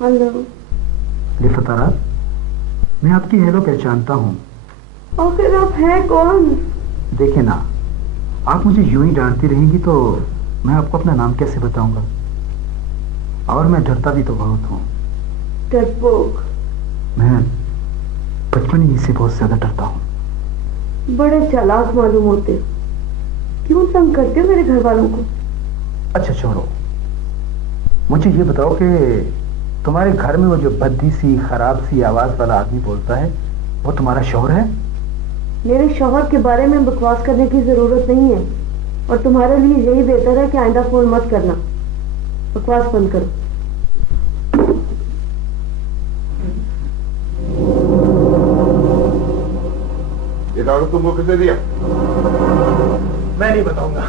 Hello. लिफतारा, मैं आपकी hello पहचानता हूँ। आखिर आप हैं कौन? देखे ना, आप मुझे यूं ही डांटती रहेंगी तो मैं आपको अपना नाम कैसे बताऊंगा। और मैं डरता भी तो बहुत हूँ। डरपोक। मैं बचपन ही से बहुत ज्यादा डरता हूँ। बड़े चालाक मालूम होते हो। क्यों तंग करते हो मेरे घर वालों को? अच्छा छोड़ो, मुझे ये बताओ कि तुम्हारे घर में वो जो भद्दी सी खराब सी आवाज वाला आदमी बोलता है, वो तुम्हारा शौहर है? मेरे शौहर के बारे में बकवास करने की जरूरत नहीं है, और तुम्हारे लिए यही बेहतर है कि आइंदा फोन मत करना। बकवास बंद करो। ये कागज तुमको किसने दिया? मैं नहीं बताऊंगा।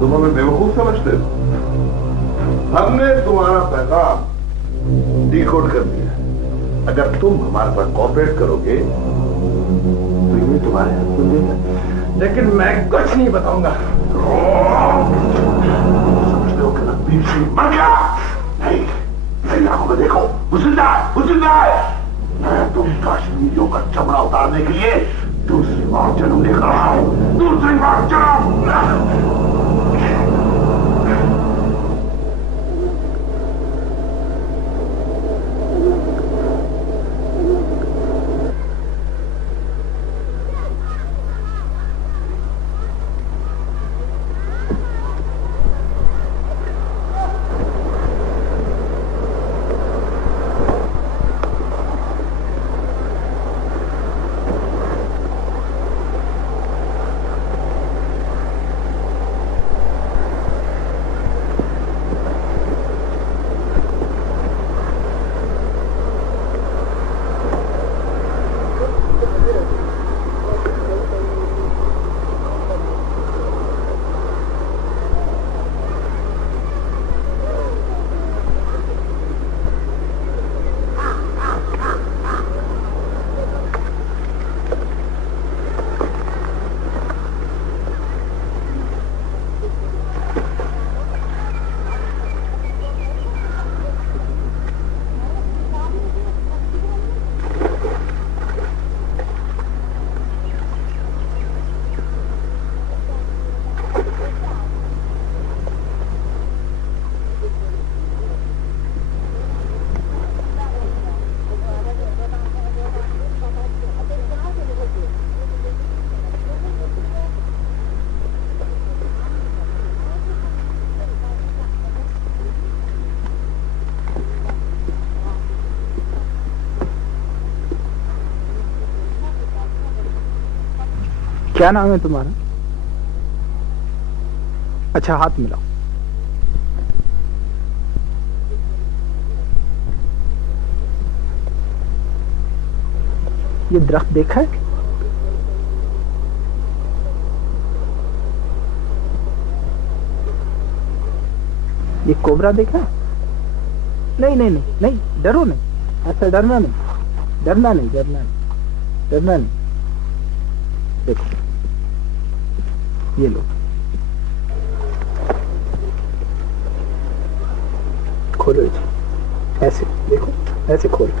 तुम हमें बेवकूफ समझते हो? हमने तुम्हारा पैगाम डिकोड कर दिया। अगर तुम हमारे साथ कोऑपरेट करोगे तो ये तुम्हारे हाथ में देगा। लेकिन मैं कुछ नहीं बताऊंगा। समझते हो कि रणबीर सिंह मर गया? नहीं, मेरी आंखों में देखो, वो जिंदा है, वो जिंदा है। मैं तुम कश्मीरियों का चमड़ा उतारने के लिए दूसरी बार जन्म लेकर रहा हूं। दूसरी बार जन्म। क्या नाम है तुम्हारा? अच्छा, हाथ मिलाओ। ये दरख्त देखा है? ये कोबरा देखा है? नहीं नहीं नहीं नहीं, डरो नहीं। अच्छा, डरना नहीं, डरना नहीं, डरना नहीं, डरना नहीं। देखो, ये लो, खोलो इसे। ऐसे देखो, ऐसे खोलो,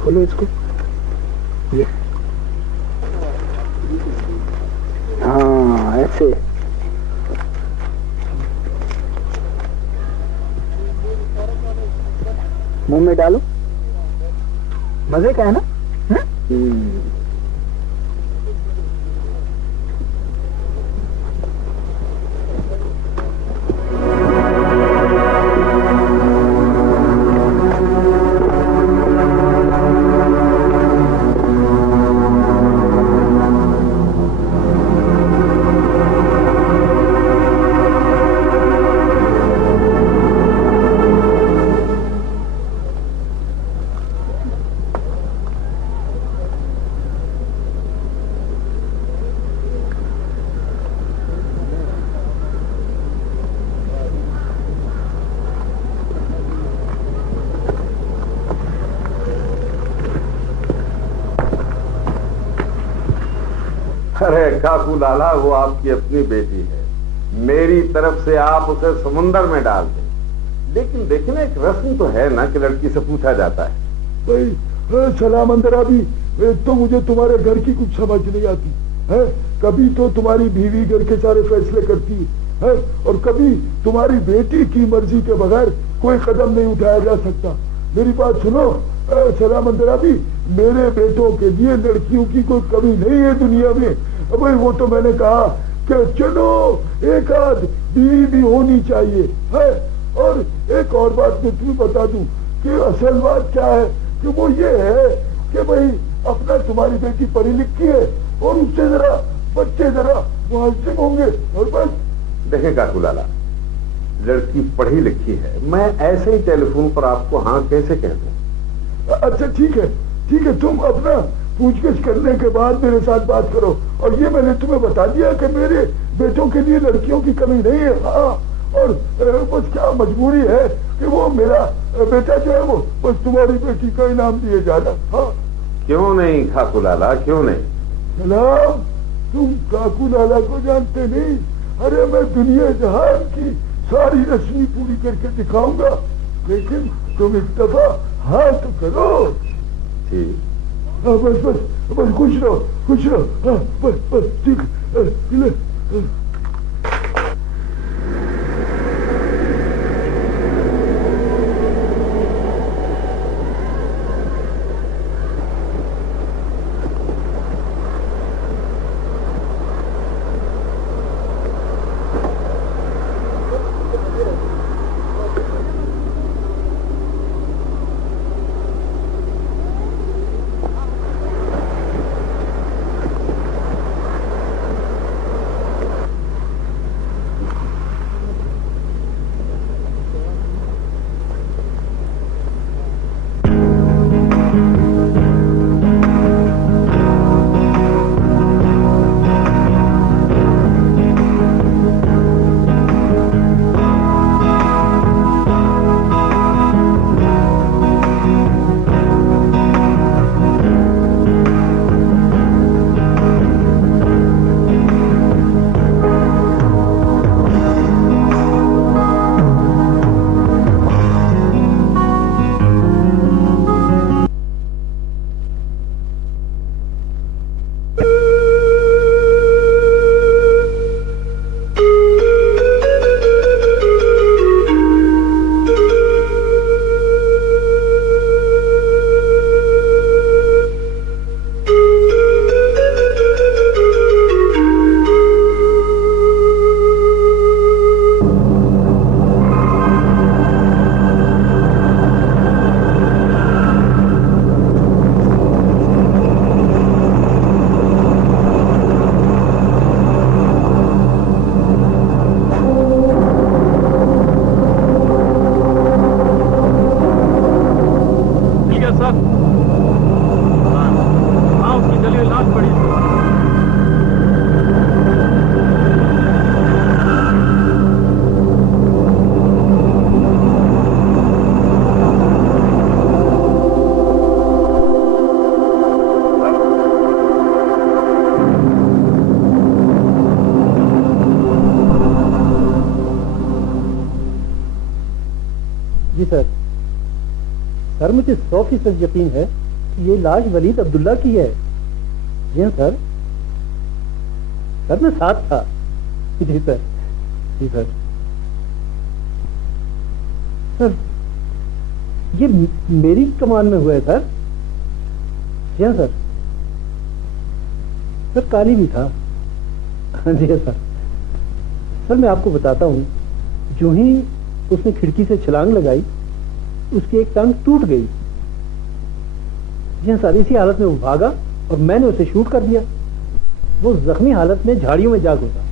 खोलो इसको। ये, हाँ ऐसे। मुंह में डालो। मजे का है ना? अरे काकू लाला, वो आपकी अपनी बेटी है। मेरी तरफ से आप उसे समुंदर में डाल दें। लेकिन देखिए ना, एक रस्म तो है ना कि लड़की से पूछा जाता है। भाई सलाम अंदर अभी, एक तो मुझे तुम्हारे घर की कुछ समझ नहीं आती है। कभी तो तुम्हारी बीवी घर के सारे फैसले करती है और कभी तुम्हारी बेटी की मर्जी के बगैर कोई कदम नहीं उठाया जा सकता। मेरी बात सुनो सलाम अंदर अभी, मेरे बेटों के लिए लड़कियों की कोई कमी नहीं है दुनिया में। भाई वो तो मैंने कहा कि चलो एक आध बीवी भी होनी चाहिए है। और एक और बात मैं तुम्हें बता दूं कि असल बात क्या है कि वो ये है कि भाई अपना तुम्हारी बेटी पढ़ी लिखी है और उससे जरा बच्चे जरा मुहज्जिब होंगे और बस। देखें काकू लाला, लड़की पढ़ी लिखी है, मैं ऐसे ही टेलीफोन पर आपको हाँ कैसे कह दूं? अच्छा ठीक है, तुम अपना पूछगिछ करने के बाद मेरे साथ बात करो। और ये मैंने तुम्हें बता दिया कि मेरे बेटों के लिए लड़कियों की कमी नहीं है। हाँ, और बस क्या मजबूरी है कि वो मेरा बेटा जो है वो बस तुम्हारी बेटी का इनाम दिए जाना। हाँ क्यों नहीं काकू लाला, क्यों नहीं? सलाम, तुम काकू लाला को जानते नहीं? अरे मैं दुनिया जहान की सारी रस्मी पूरी करके दिखाऊंगा, लेकिन तुम एक दफा हाँ तो करो। ठीक, बस खुश रहो। हाँ बस ठीक ले। जी सर, सर मुझे 100% यकीन है कि ये लाश वलीद अब्दुल्ला की है। जी हाँ सर, सर मैं साथ था। जी सर, जी सर। सर ये मेरी कमान में हुआ है सर। जी हाँ सर। सर काली भी था। जी हाँ सर। सर मैं आपको बताता हूँ, जो ही उसने खिड़की से छलांग लगाई उसकी एक टांग टूट गई। जी हाँ सर, इसी हालत में वो भागा और मैंने उसे शूट कर दिया। वो जख्मी हालत में झाड़ियों में जा घुसा।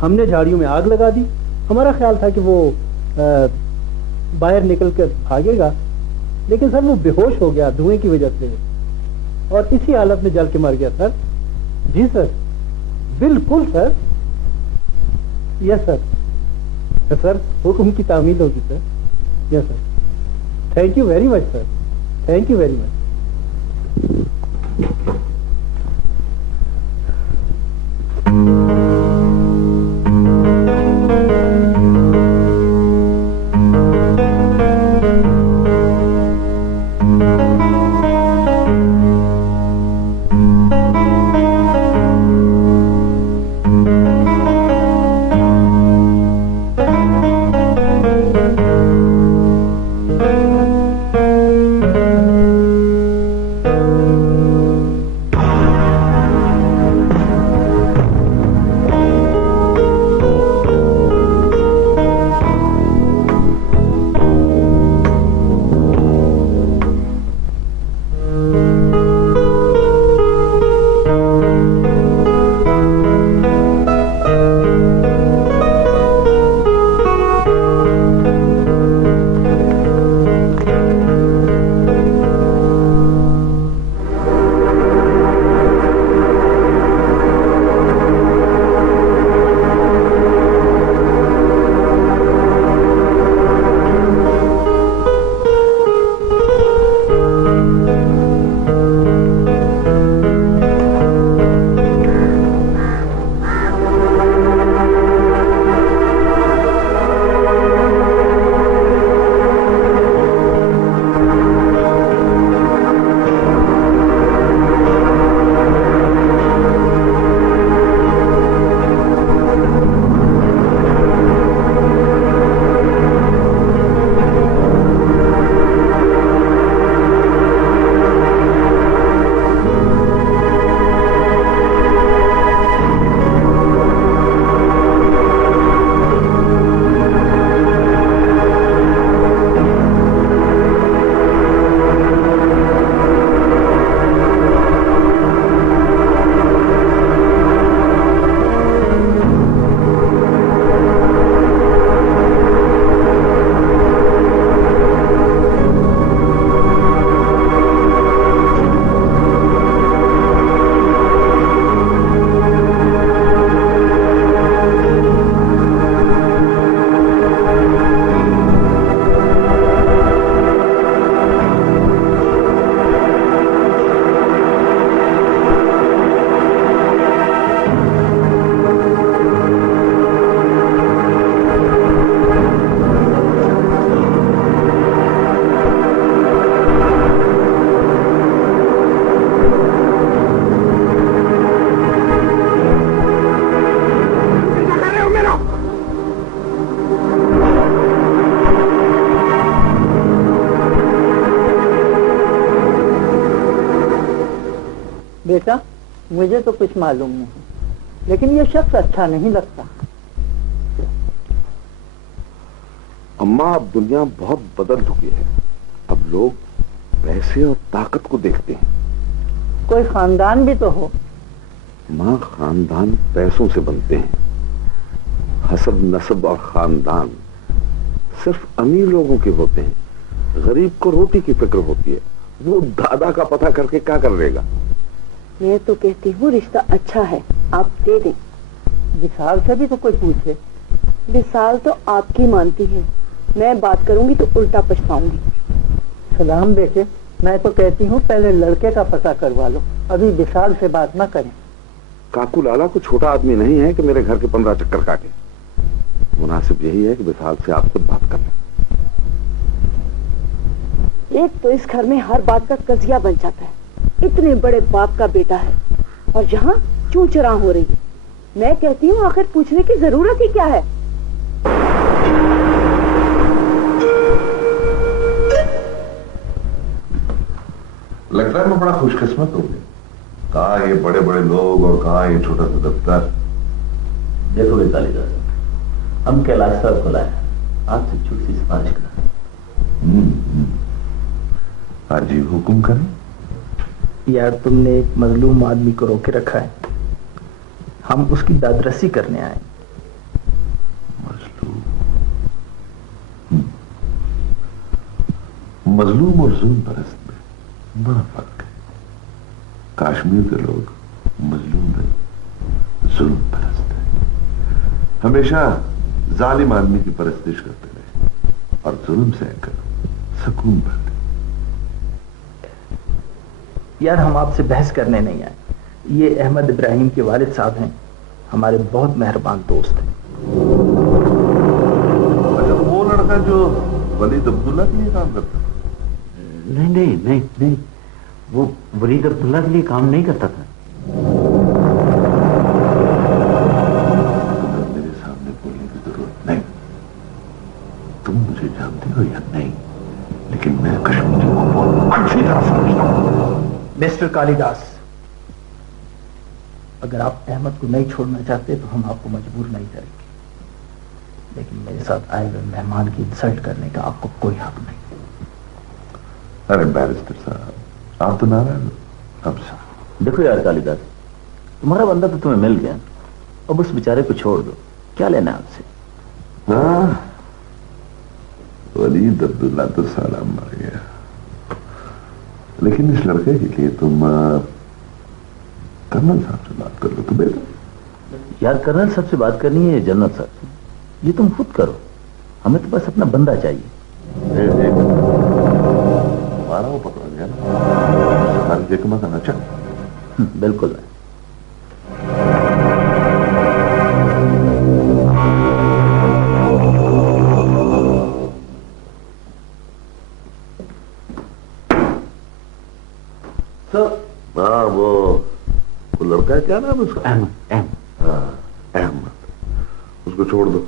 हमने झाड़ियों में आग लगा दी। हमारा ख्याल था कि वो बाहर निकल कर भागेगा, लेकिन सर वो बेहोश हो गया धुएं की वजह से और इसी हालत में जल के मर गया सर। जी सर, बिल्कुल सर। Yes sir. सर हुक्म की तामील होगी sir. Yes sir. Thank you very much sir, thank you very much. बेटा, मुझे तो कुछ मालूम नहीं, लेकिन ये शख्स अच्छा नहीं लगता। अम्मा, अब दुनिया बहुत बदल चुकी है। अब लोग पैसे और ताकत को देखते हैं। कोई खानदान भी तो हो। माँ, खानदान पैसों से बनते हैं। हसब नसब और खानदान सिर्फ अमीर लोगों के होते हैं। गरीब को रोटी की फिक्र होती है। वो दादा का पता करके क्या कर लेगा। मैं तो कहती हूँ रिश्ता अच्छा है, आप दे दें। विशाल से भी तो कोई पूछे। विशाल तो आपकी मानती है, मैं बात करूंगी तो उल्टा पछताऊंगी। सलाम बेटे, मैं तो कहती हूँ पहले लड़के का पता करवा लो, अभी विशाल से बात ना करें। काकू लाला को छोटा आदमी नहीं है कि मेरे घर के 15 चक्कर काटे। मुनासिब यही है कि विशाल से आप खुद बात कर लें। एक तो इस घर में हर बात का कजिया बन जाता है। इतने बड़े बाप का बेटा है और यहाँ चू चरा हो रही है। मैं कहती हूँ आखिर पूछने की जरूरत ही क्या है। लगता है मैं बड़ा खुशकिस्मत हूँ। कहाँ ये बड़े बड़े लोग और कहाँ ये छोटा सा दफ्तर। देखोगे कालिदास, हम कैलाश साहब को लाए, आपसे छोटी सी सिफारिश करा। हाँ जी, हुक्म करें। यार, तुमने एक मजलूम आदमी को रोके रखा है, हम उसकी दादरसी करने आए। मजलूम और जुल्म परस्त में बड़ा फर्क है। कश्मीर के लोग मजलूम नहीं, जुल्म परस्त है। हमेशा जालिम आदमी की परस्तिश करते रहे और जुल्म सहकर सुकून पाते। यार, हम आपसे बहस करने नहीं आए। ये अहमद इब्राहिम के वालिद साहब हैं, हमारे बहुत मेहरबान दोस्त हैं। अच्छा, वो लड़का जो वलीद अब्दुल्ला के लिए काम करता था? नहीं नहीं नहीं नहीं, वो वलीद अब्दुल्ला के लिए काम नहीं करता था। मेरे सामने बोलने की जरूरत नहीं। तुम मुझे जानते हो या नहीं, लेकिन मैं कश्मीरी को बहुत अच्छी तरह समझता हूं। मिस्टर कालिदास, अगर आप अहमद को नहीं छोड़ना चाहते तो हम आपको मजबूर नहीं करेंगे, लेकिन मेरे साथ आए हुए मेहमान की इंसल्ट करने का आपको कोई हक नहीं। अरे बैरिस्टर साहब, आप तो नाराज हो। अब से देखो यार कालिदास, तुम्हारा बंदा तो तुम्हें मिल गया, अब उस बेचारे को छोड़ दो, क्या लेना है आपसे। हाँ, वलीद अब्दुल्ला तो साला मर गया, लेकिन इस लड़के के लिए तुम कर्नल साहब से बात कर लो तो बेहतर। यार, कर्नल साहब से बात करनी है जनरल साहब से, ये तुम खुद करो, हमें तो बस अपना बंदा चाहिए। हमारा वो पकड़ गया ना, सारी देख मत आना। चल। बिल्कुल। हाँ, वो लड़का है, क्या नाम है उसका? अहमद। अहमद। हाँ, अहमद, उसको छोड़ दो।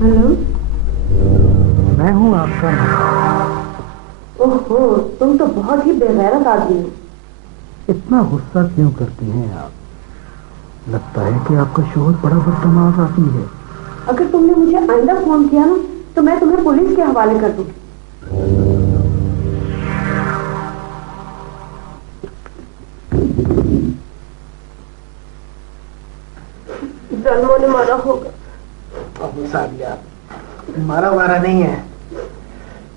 हेलो, मैं हूँ आपका। ओहो, तुम तो बहुत ही बेगैरत आदमी हो। इतना गुस्सा क्यों करती हैं आप? लगता है कि आपका शोहर बड़ा बदतमीज आदमी है। अगर तुमने मुझे आइंदा फोन किया ना तो मैं तुम्हें पुलिस के हवाले कर दूंगी। जन्मों ने मारा होगा। अबू साहब यार, मारा वारा नहीं है,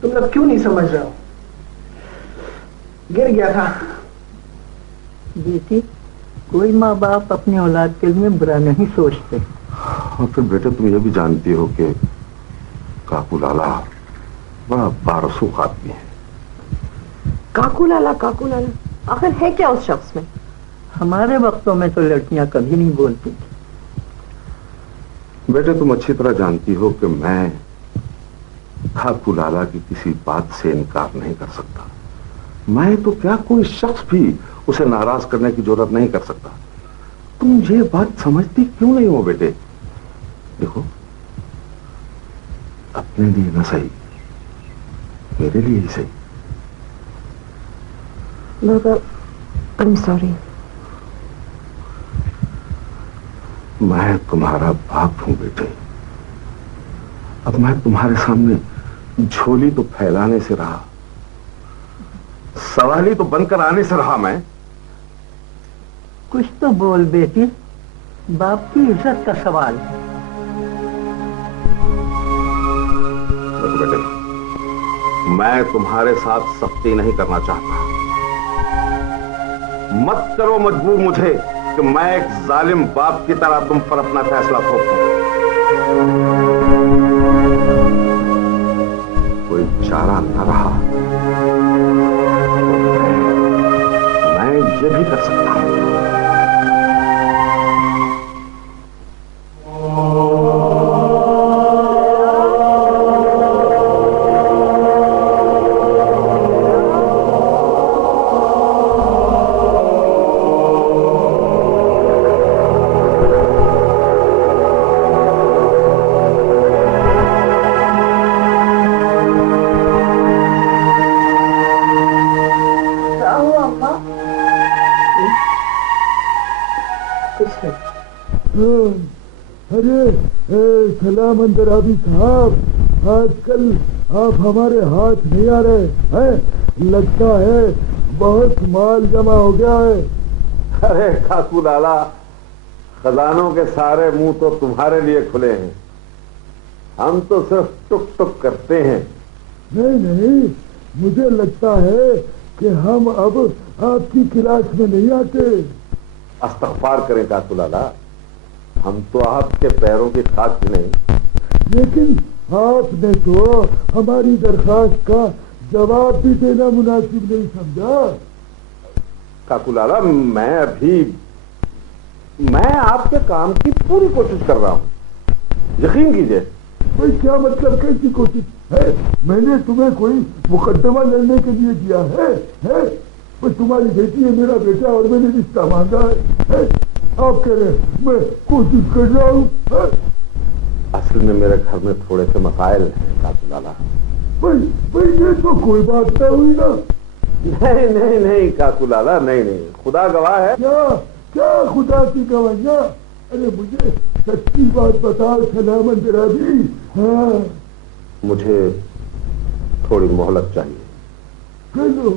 तुम लोग क्यों नहीं समझ रहे हो? गिर गया था। बेटी, कोई माँ बाप अपनी औलाद के लिए बुरा नहीं सोचते। और फिर बेटे, तुम ये भी जानती हो कि काकू लाला बड़ा बारसूख आदमी है। काकू लाला, आखिर है क्या उस शख्स में? हमारे वक्तों में तो लड़कियां कभी नहीं बोलती। बेटे, तुम अच्छी तरह जानती हो कि मैं काकू लाला की किसी बात से इनकार नहीं कर सकता। मैं तो क्या, कोई शख्स भी उसे नाराज करने की जरूरत नहीं कर सकता। तुम ये बात समझती क्यों नहीं हो बेटे? देखो, अपने लिए ना सही, मेरे लिए ही सही, बाबा, आई एम सॉरी। मैं तुम्हारा बाप हूं बेटे। अब मैं तुम्हारे सामने झोली तो फैलाने से रहा, सवाली तो बनकर आने से रहा। मैं कुछ तो बोल बेटी, बाप की इज्जत का सवाल। देखो बेटे, मैं तुम्हारे साथ सख्ती नहीं करना चाहता। मत करो मजबूर मुझे कि मैं एक जालिम बाप की तरह तुम पर अपना फैसला थोप दूं। कोई चारा न रहा तो मैं ये भी कर सकता हूं। अरे सलाम अंदराबी साहब, आजकल आप हमारे हाथ नहीं आ रहे हैं। लगता है बहुत माल जमा हो गया है। अरे काकू लाला, खजानों के सारे मुंह तो तुम्हारे लिए खुले हैं। हम तो सिर्फ टुक टुक करते हैं। नहीं नहीं, मुझे लगता है कि हम अब आपकी क्लास में नहीं आते। इस्तग़फ़ार करें काकू लाला, हम तो आपके पैरों की खाक भी नहीं। लेकिन आपने तो हमारी दरखास्त का जवाब भी देना मुनासिब नहीं समझा। काकू लाला, मैं आपके काम की पूरी कोशिश कर रहा हूं, यकीन कीजिए। भाई क्या मतलब, कैसी कोशिश है? मैंने तुम्हें कोई मुकदमा लड़ने के लिए किया है? भाई तुम्हारी बेटी है, मेरा बेटा, और मैंने रिश्ता मांगा है? आप कह रहे हैं मैं कोशिश कर रहा हूँ? असल में मेरे घर में थोड़े से मसाइल हैं काकू लाला। भाई ये तो कोई बात नहीं हुई ना। नहीं नहीं नहीं काकू लाला, नहीं नहीं, खुदा गवाह है। क्या खुदा की गवाहियां? अरे मुझे सच्ची बात बताओ सलाम अंदराबी। हाँ, मुझे थोड़ी मोहलत चाहिए। चलो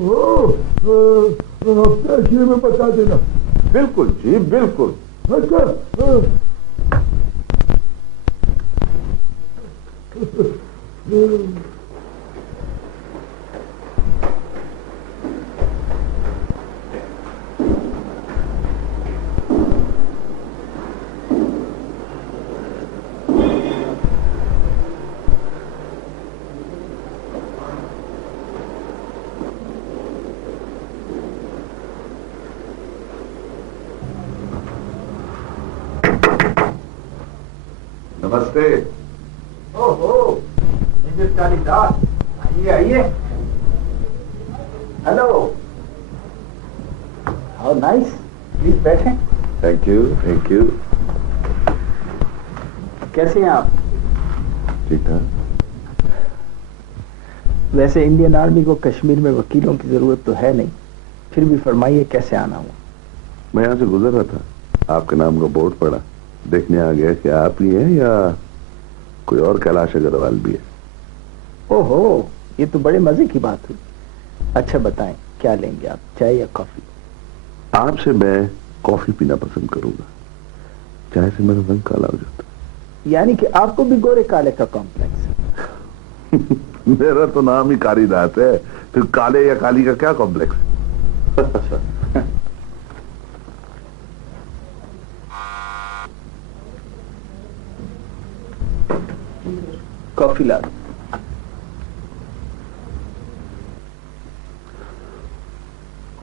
हफ्ते आखिर में बता देना। बिल्कुल जी, बिल्कुल। अच्छा नमस्ते। ओहो, मिसेस कालिदास, आइए आइए। हेलो, हाउ नाइस, प्लीज बैठें। Thank you, thank you. कैसे हैं आप? ठीक ठाक। वैसे इंडियन आर्मी को कश्मीर में वकीलों की जरूरत तो है नहीं, फिर भी फरमाइए कैसे आना हुआ? मैं यहाँ से गुजर रहा था, आपके नाम का बोर्ड पड़ा, देखने आ गया कि आप ही हैं या कोई और कैलाश अग्रवाल भी है। ओहो, ये तो बड़े मजे की बात हुई। अच्छा बताएं, क्या लेंगे आप, चाय या कॉफी? आपसे मैं कॉफी पीना पसंद करूंगा, चाय से मेरा रंग काला हो जाता है। यानी कि आपको भी गोरे काले का कॉम्प्लेक्स है? मेरा तो नाम ही कालिदास है, फिर काले या काली का क्या कॉम्प्लेक्स? कॉफी ला।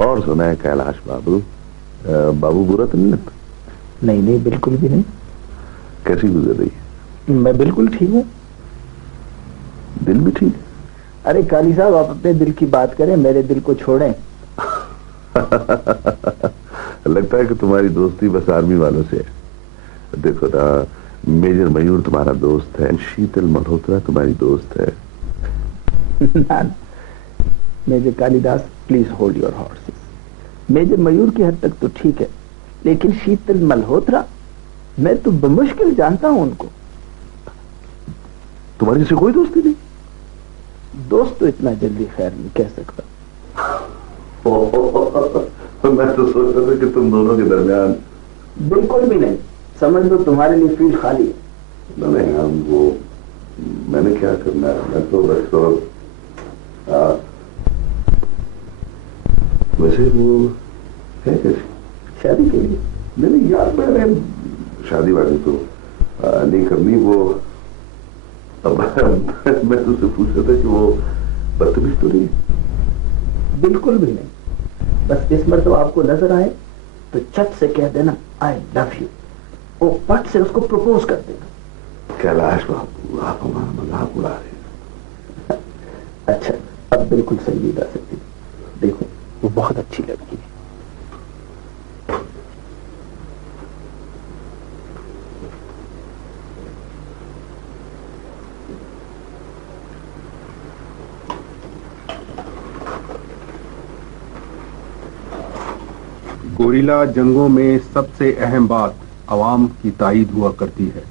और सुना है कैलाश बाबू, बाबू बुरा तो नहीं लगता? नहीं नहीं, बिल्कुल भी नहीं। कैसी गुजर रही है? मैं बिल्कुल ठीक हूँ। दिल भी ठीक है? अरे काली साहब, आप अपने दिल की बात करें, मेरे दिल को छोड़ें। लगता है कि तुम्हारी दोस्ती बस आर्मी वालों से है। देखो ना, मेजर मयूर तुम्हारा दोस्त है, शीतल मल्होत्रा तुम्हारी दोस्त है। ना, major Kalidas, please hold your horses. Major Mayur की हद तक तो ठीक है, लेकिन शीतल मल्होत्रा, मैं तो बमुश्किल जानता हूं उनको। तुम्हारी से कोई दोस्ती नहीं? दोस्त तो इतना जल्दी खैर नहीं कह सकता। मैं तो सोच रहा था कि तुम दोनों के दरमियान। बिल्कुल भी नहीं, समझ लो तुम्हारे लिए फील्ड खाली है। नहीं, हम वो मैंने क्या करना है, मैं तो बस तो वैसे वो है कैसे शादी के लिए? नहीं यार, मैंने शादी वादी तो नहीं करनी। वो अब मैं तुझसे पूछ रहा था कि वो बदतमीज तो नहीं? बिल्कुल भी नहीं, बस इस मर्तबा आपको नजर आए तो चट से कह देना आई लव यू, और पट से उसको प्रपोज कर देना। कैलाश बाबू, आप हमारा मजाक उड़ा रहे हैं। अच्छा, अब बिल्कुल संजीदा से देखो, वो बहुत अच्छी लड़की है। गोरिल्ला जंगों में सबसे अहम बात अवाम की ताईद हुआ करती है।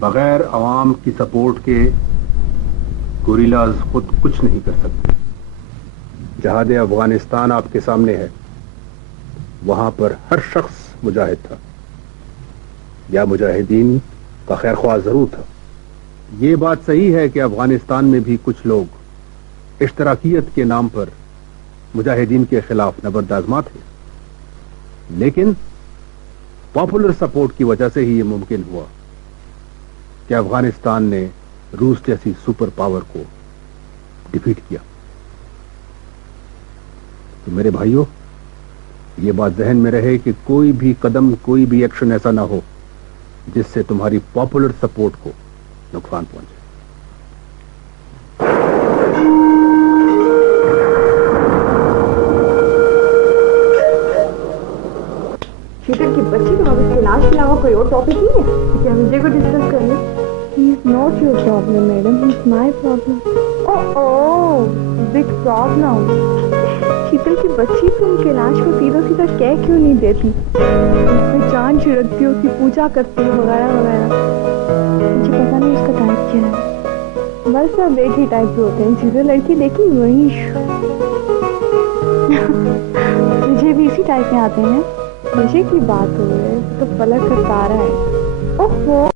बगैर अवाम की सपोर्ट के गोरिल्लाज खुद कुछ नहीं कर सकते। जहाद अफगानिस्तान आपके सामने है, वहां पर हर शख्स मुजाहिद था या मुजाहिदीन का खैर ख्वाह जरूर था। ये बात सही है कि अफगानिस्तान में भी कुछ लोग इश्तराकियत के नाम पर मुजाहिदीन के खिलाफ नबर्दाजमा थे, लेकिन पॉपुलर सपोर्ट की वजह से ही यह मुमकिन हुआ कि अफगानिस्तान ने रूस जैसी सुपर पावर को डिफीट किया। तो मेरे भाइयों, यह बात जहन में रहे कि कोई भी कदम, कोई भी एक्शन ऐसा ना हो जिससे तुम्हारी पॉपुलर सपोर्ट को नुकसान पहुंचे। शीतल की बच्ची, तुम अब इसके इलाज के अलावा कोई और टॉपिक नहीं है क्या विजय को डिस्कस कर ले? He is not your problem, madam. He is my problem. Oh, big problem. शीतल की बच्ची, तुम कैलाश को सीधा सीधा कह क्यों नहीं देती? उसमें चांद छिड़कती हो, उसकी पूजा करती हो, वगैरह वगैरह। मुझे पता नहीं उसका टाइप क्या है। बस सब एक ही टाइप के होते हैं, जिसे लड़की देखी वही। मुझे भी इसी टाइप में आते हैं। नशे की बात हो रही है तो पलक का तारा है। ओहो।